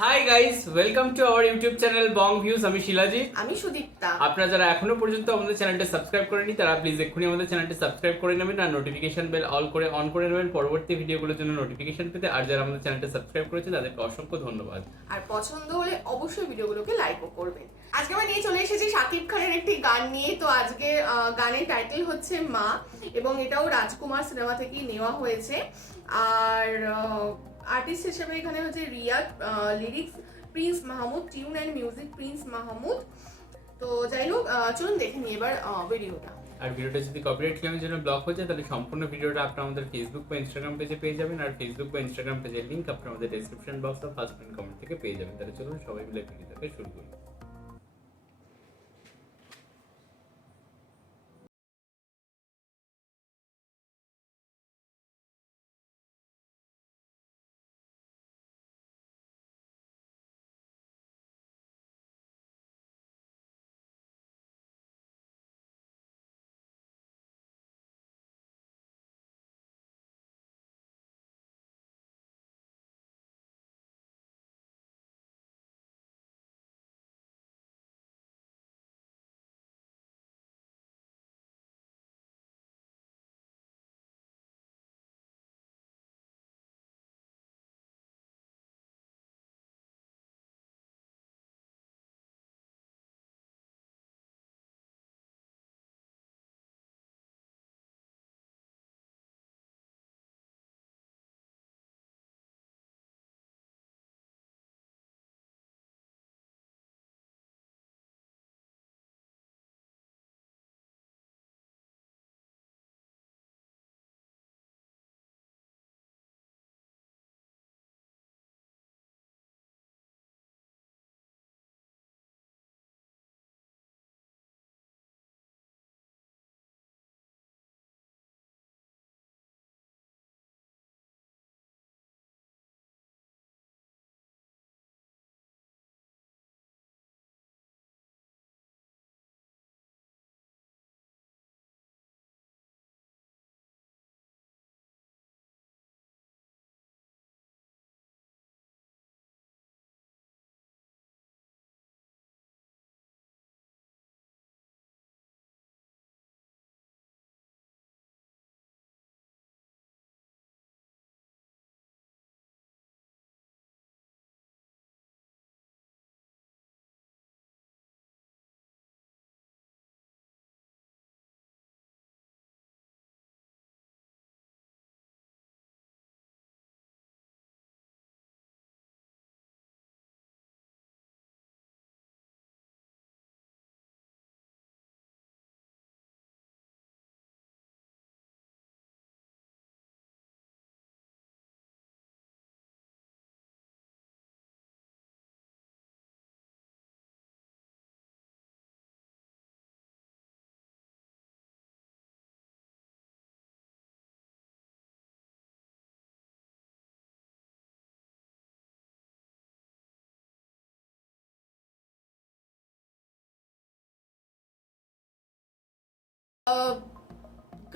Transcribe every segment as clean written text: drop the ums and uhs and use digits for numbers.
Hi guys, welcome to our YouTube channel Bong views. আমি শিলাজি, আমি সুদীপ্তা। আপনারা যারা এখনো পর্যন্ত আমাদের চ্যানেলটা সাবস্ক্রাইব করেনি তারা প্লিজ এক্ষুনি আমাদের চ্যানেলটা সাবস্ক্রাইব করে নেবেন আর নোটিফিকেশন বেল অন করে নেবেন পরবর্তী ভিডিওগুলোর জন্য নোটিফিকেশন পেতে। আর যারা আমাদের চ্যানেলটা সাবস্ক্রাইব করেছে তাদেরকে অসংখ্য ধন্যবাদ। আর পছন্দ হলে অবশ্যই ভিডিওগুলোকে লাইকও করবেন। আজকে আমরা নিয়ে চলে এসেছি শাকিব খানের একটি গান নিয়ে। তো আজকে গানের টাইটেল হচ্ছে মা, এবং এটাও রাজকুমার সিনেমা থেকেই নেওয়া হয়েছে। আর আর্টিস্ট হিসেবে এখানে হচ্ছে Riya, lyrics Prince Mahmud, tune and music Prince Mahmud. তো যাই হোক, চলুন দেখে নিই এবার ভিডিওটা। আর ভিডিওটা যদি কপিরাইট ক্লেমের জন্য ব্লক হয়ে যায় তাহলে সম্পূর্ণ ভিডিওটা আপনারা আমাদের ফেসবুক বা ইনস্টাগ্রাম পেজে পেয়ে যাবেন। আর ফেসবুক বা ইনস্টাগ্রাম পেজের লিংক আপনারা আমাদের ডেসক্রিপশন বক্স বা ফার্স্ট পিন কমেন্ট থেকে পেয়ে যাবেন। তাহলে চলুন সবাই মিলে ভিডিওটাকে শুরু করি।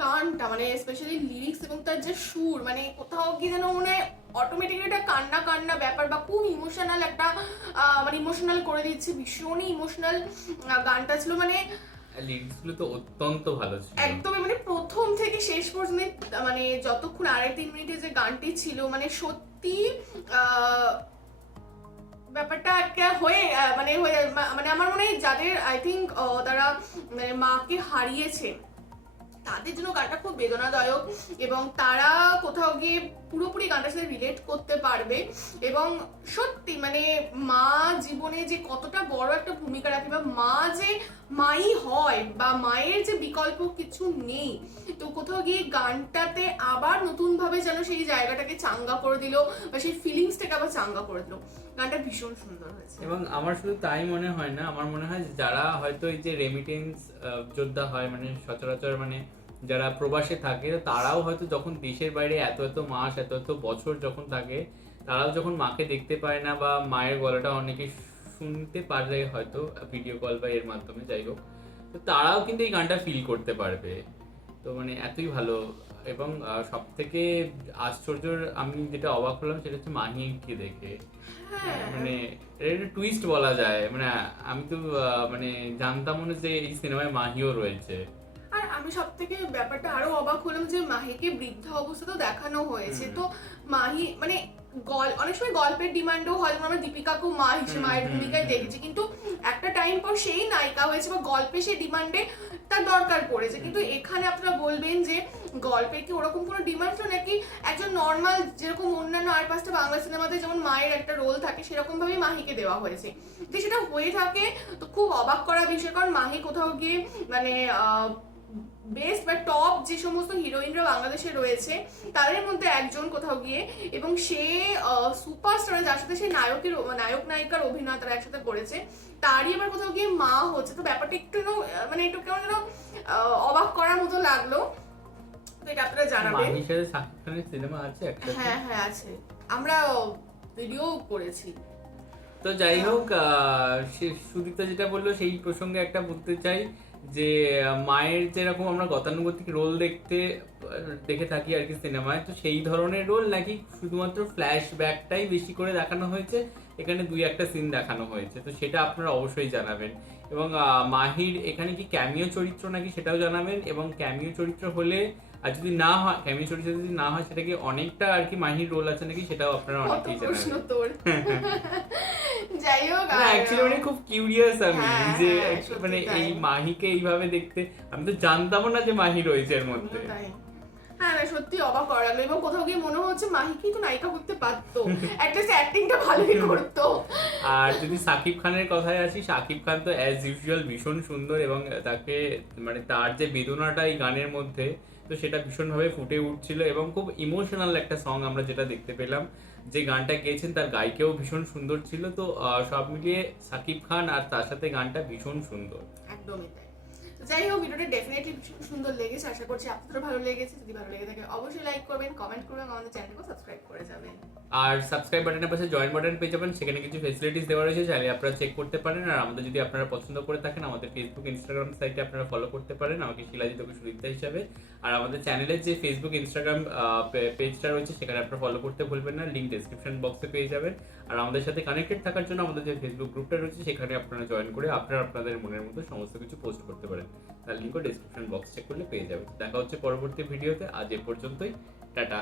গানটা মানে স্পেশালি লিরিক্স এবং তার যে সুর, মানে কোথাও কি যেন মনে হয় অটোমেটিক্যালি একটা কান্না কান্না ব্যাপার, বা খুব ইমোশনাল একটা মানে ইমোশনাল করে দিচ্ছে, ভীষণই ইমোশনাল গানটা ছিল। মানে লিরিক্সগুলো তো অত্যন্ত ভালো ছিল একদমই, মানে প্রথম থেকে শেষ পর্যন্ত, মানে যতক্ষণ 2.5-3 মিনিটের যে গানটি ছিল, মানে সত্যি ব্যাপারটা একটা হয়ে মানে আমার মনে হয় যাদের আই থিঙ্ক তারা মানে মাকে হারিয়েছে তাদের জন্য গানটা খুব বেদনাদায়ক, এবং তারা কোথাও গিয়ে পুরোপুরি গানটার সাথে রিলেট করতে পারবে। এবং সত্যি মানে মা জীবনে যে কতটা বড় একটা ভূমিকা রাখে, বা মা যে মাই হয়, বা মায়ের যে বিকল্প কিছু নেই, তো কোথাও গিয়ে গানটাতে আবার নতুন ভাবে যেন সেই জায়গাটাকে চাঙ্গা করে দিল, বা সেই ফিলিংসটাকে আবার চাঙ্গা করে দিল। গানটা ভীষণ সুন্দর হয়েছে। এবং আমার শুধু তাই মনে হয় না, আমার মনে হয় যে যারা হয়তো এই যে রেমিটেন্স যোদ্ধা হয়, মানে সচরাচর মানে যারা প্রবাসে থাকে, তারাও হয়তো যখন দেশের বাইরে এত এত মাস এত এত বছর যখন থাকে, তারাও যখন মাকে দেখতে পায় না বা মায়ের গলাটা অনেকে শুনতে পারলে হয়তো ভিডিও কল বা এর মাধ্যমে, যাই হোক, তো তারাও কিন্তু এই গানটা ফিল করতে পারবে। তো মানে এতই ভালো এবং সব থেকে আশ্চর্য আমি যেটা অবাক হলাম সেটা হচ্ছে মাহিকে দেখে। হ্যাঁ মানে এটা টুইস্ট বলা যায়, মানে আমি তো মানে জানতাম না যে এই সিনেমায় মাহিও রয়েছে। আর আমি সব থেকে ব্যাপারটা আরো অবাক হলাম যে মাহিকে বৃদ্ধা অবস্থাতেও দেখানো হয়েছে। তো মাহি মানে অনেক সময় গল্পের ডিমান্ডও হয়, যেমন আমরা দীপিকাকেও মা হিসেবে মায়ের ভূমিকায় দেখেছি, কিন্তু একটা টাইম পর সেই নায়িকা হয়েছে বা গল্পে সেই ডিমান্ডে তার দরকার পড়েছে। কিন্তু এখানে আপনারা বলবেন যে গল্পে কি ওরকম কোনো ডিমান্ড ছিল, নাকি একজন নর্মাল যেরকম অন্যান্য আর পাঁচটা বাংলা সিনেমাতে যেমন মায়ের একটা রোল থাকে সেরকম ভাবেই মাহিকে দেওয়া হয়েছে। যদি সেটা হয়ে থাকে তো খুব অবাক করা বিষয়, কারণ মাহি কোথাও গিয়ে মানে বেস্ট বা টপ যে সমস্ত হিরোইনরা বাংলাদেশে রয়েছে তাদের মধ্যে একজন কোথাও গিয়ে, এবং সে সুপারস্টার যার সাথে সে নায়ক নায়িকার অভিনয় তারা একসাথে করেছে, তারই আবার কোথাও গিয়ে মা হচ্ছে। তো ব্যাপারটা একটু মানে একটু কেমন যেন অবাক করার মতো লাগলো। তো এটা আপনারা জানাবেন। মাহির সাথে শাকিব খানের সিনেমা আছে একটা? হ্যাঁ হ্যাঁ আছে, আমরা ভিডিও করেছি। তো যাই হোক, সুদীপ্তা যেটা বললো সেই প্রসঙ্গে একটা বলতে চাই যে মায়ের যেরকম আমরা গতানুগতিক রোল দেখে থাকি আর কি সিনেমায়, তো সেই ধরনের রোল নাকি শুধুমাত্র ফ্ল্যাশব্যাকটাই বেশি করে দেখানো হয়েছে, এখানে দুই একটা সিন দেখানো হয়েছে, তো সেটা আপনারা অবশ্যই জানাবেন। এবং মাহির এখানে কি ক্যামিও চরিত্র নাকি সেটাও জানাবেন, এবং ক্যামিও চরিত্র হলে আর যদি না হয়, ক্যামিও চরিত্র যদি না হয় সেটা কি অনেকটা আর কি মাহির রোল আছে নাকি সেটাও আপনারা অনেকেই প্রশ্ন জানাবেন। তোর। যাই হোক, না অ্যাকচুয়ালি মানে খুব কিউরিয়াস আমি হ্যাঁ, যে হ্যাঁ, সত্যি মানে তাই। এই মাহিকে এইভাবে দেখতে, আমি তো জানতাম না যে মাহি রয়েছে এর মধ্যে। তাই। হ্যাঁ না সত্যি অবাক করা লাগলো, এবং কোথাও গিয়ে মনে হচ্ছে মাহিকেই তো নায়িকা করতে পারতো, অ্যাটলিস্ট অ্যাক্টিংটা ভালোই করতো। আর যদি সাকিব খানের কথায় আসি, সাকিব খান তো অ্যাজ ইউজুয়াল ভীষণ সুন্দর, এবং তাকে মানে তার যে বেদনাটা এই গানের মধ্যে, তো সেটা ভীষণভাবে ফুটে উঠছিল, এবং খুব ইমোশনাল একটা সং আমরা যেটা দেখতে পেলাম। যে গানটা গেয়েছেন তার গায়িকাও ভীষণ সুন্দর ছিল, তো সব মিলিয়ে সাকিব খান আর তার সাথে গানটা ভীষণ সুন্দর। একদমই তাই। তো যাই হোক, ভিডিওটা ডেফিনেটলি ভীষণ সুন্দর লেগেছে, আশা করছি আপনাদেরও ভালো লেগেছে। যদি ভালো লেগে থাকে অবশ্যই লাইক করবেন, কমেন্ট করবেন, আমাদের চ্যানেলকে সাবস্ক্রাইব করে যাবেন। আর সাবস্ক্রাইব বাটনের পাশে জয়েন বাটন পেয়ে যাবেন, সেখানে কিছু ফেসিলিটিস দেওয়া রয়েছে, চাইলে আপনারা চেক করতে পারেন। আর আমাদের যদি আপনারা পছন্দ করে থাকেন, আমাদের ফেসবুক ইনস্টাগ্রাম সাইটে আপনারা ফলো করতে পারেন আমাকে শিলাজিৎ সুদীপ্তা হিসাবে। আর আমাদের চ্যানেলের যে ফেসবুক ইনস্টাগ্রাম পেজটা রয়েছে সেখানে আপনারা ফলো করতে ভুলবেন না, লিঙ্ক ডেসক্রিপশন বক্সে পেয়ে যাবেন। আর আমাদের সাথে কানেক্টেড থাকার জন্য আমাদের যে ফেসবুক গ্রুপটা রয়েছে সেখানে আপনারা জয়েন করে আপনারা আপনাদের মনের মতো সমস্ত কিছু পোস্ট করতে পারেন, তার লিঙ্কও ডেসক্রিপশন বক্স চেক করলে পেয়ে যাবেন। দেখা হচ্ছে পরবর্তী ভিডিওতে, আজ এ পর্যন্তই, টাটা।